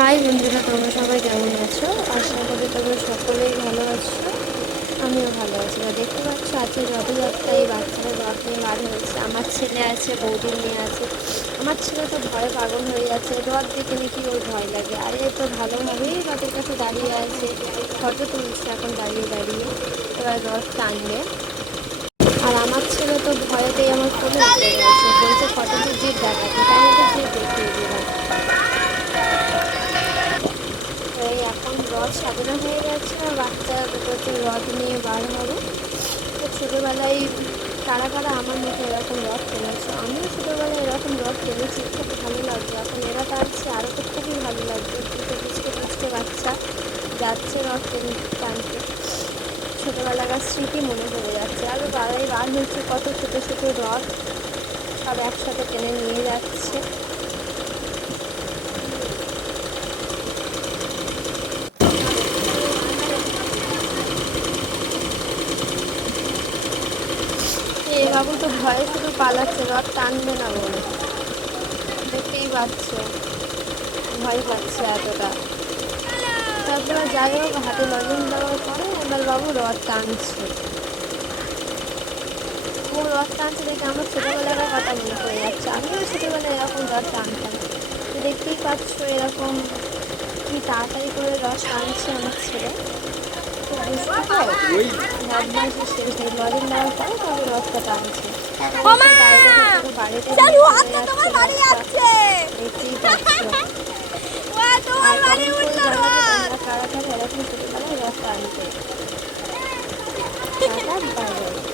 High বন্ধুরা, তোমরা সবাই কেমন আছো? আশা করি তোমরা সকলেই ভালো আছো। আমিও ভালো আছি। আর দেখতে পাচ্ছ আজকে রথযাত্রায় বাচ্চারা রথ নিয়ে বার হয়েছে। আমার ছেলে আছে, বৌদির মেয়ে আছে। আমার ছেলে তো ভয়ে পাগল হয়ে যাচ্ছে, রথ দেখে নাকি ওর ভয় লাগে। আর এ তো ভালোভাবেই রথের কাছে দাঁড়িয়ে আছে, ফটো তুলছে এখন দাঁড়িয়ে দাঁড়িয়ে। এবার রথ টানবে। আর আমার ছেলে তো ভয়েতেই আমার কোলে উঠে গেছে, বলছে ফটোতে জিভ দেখাতে, তাই ওকে জিভ দেখিয়ে দিলাম। এই এখন রথ সাজানো হয়ে গেছে আর বাচ্চা দুটোকে রথ নিয়ে বার হবে। তো ছোটোবেলায় কারা কারা আমার মতো এরকম রথ টেনেছে? আমিও ছোটোবেলায় এরকম রথ টেনেছি, খুব ভালো লাগছে। এখন এরা টানছে, আরও তো খুবই ভালো লাগছে। দুটো পিছতে পিছতে বাচ্চা যাচ্ছে রথ টানতে। ছোটোবেলাকার স্মৃতি মনে পড়ে যাচ্ছে। আরও বাড়াই বার হচ্ছে, কত ছোটো ছোটো রথ সব একসাথে টেনে নিয়ে যাচ্ছে। এ বাবু তো ভয়ে শুধু পালাচ্ছে, রথ টানবে না বলে। দেখতেই পাচ্ছ ভয় পাচ্ছে এতটা। তারপরে যাই হোক, হাতে লজেন্স দেওয়ার পরে এবার বাবু রথ টানছে। ও রথ টানছে দেখে আমার ছোটোবেলার কথা মনে পড়ে যাচ্ছে। আমিও ছোটোবেলায় এরকম রথ টানতাম। তো দেখতেই পাচ্ছ এরকম কি তাড়াতাড়ি করে রথ টানছে আমার ছেলে। তো বুঝতে তো বদমাইশি শেষ নেই। লজেন্স দেওয়ার পরে তবে রথটা টানছে। বাইরে থেকে বাড়িতে নিয়ে চলে যাচ্ছে রথটা। দেখতেই পাচ্ছ। আর কমেন্ট করে জানাবে তোমরা কারা কারা এরকম ছোটোবেলায় রথ টানতে। Tata, bye bye.